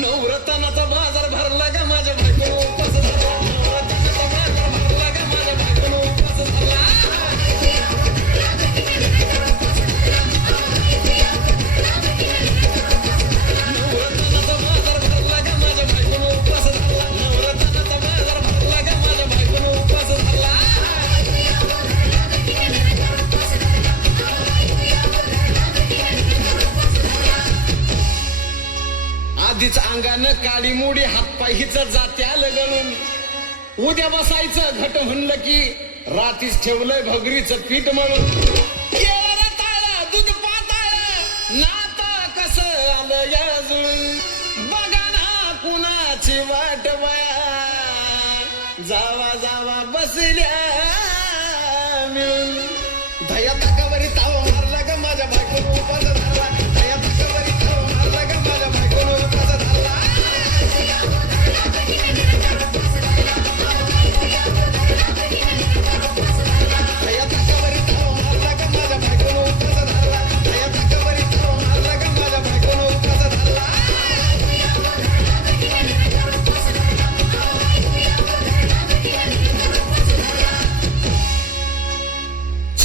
नवरत्नाचा बाजार भरला का माझ्या बायको आधीच अंगानं काळी मुडी हातपाय हिच जात्या लगळून. उद्या बसायचं घट म्हणलं की रातीच ठेवलंय भगरीचं पीठ म्हणून दूध पाताळ नातं कसं आलं या बघा ना कुणाची वाट वया. जावा जावा बसल्या मिळून. धया ताकावरी तावा मारला ग माझ्या बायकोनं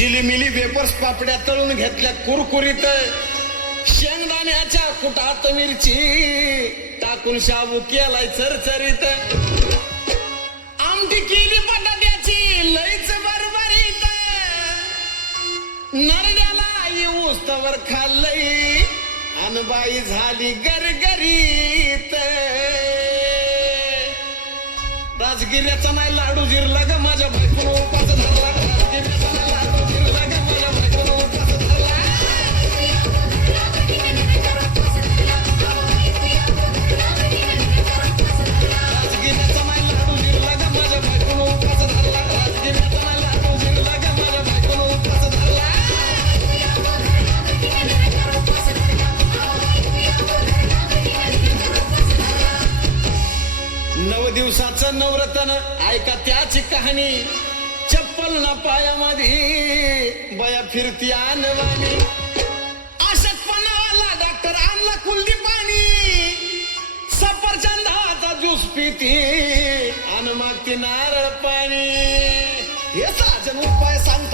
चिलीमिली वेपर्स पापड्या तळून घेतल्या कुरकुरीत. शेंगदाण्याच्या कुटात मिरची टाकून शाबू केलाय चरचरीत. आमटी केली बटाट्याची लईच बरबरीत. नरड्याला येऊस तवर खाल्लई अनबाई झाली गरगरीत. राजगिऱ्याचा नाही लाडू जिरला ग माझ्या बायकोला उपास धरला नव दिवसाचं नवरत्न ऐका त्याची कहाणी. चप्पल ना पायामध्ये बया फिरती आणवानी आशकपणाला डॉक्टर आणला कुलदी पाणी सफरचंदाचा ज्यूस पिती आणि मागती नारळ पाणी. हे साजन उपाय सांगतो.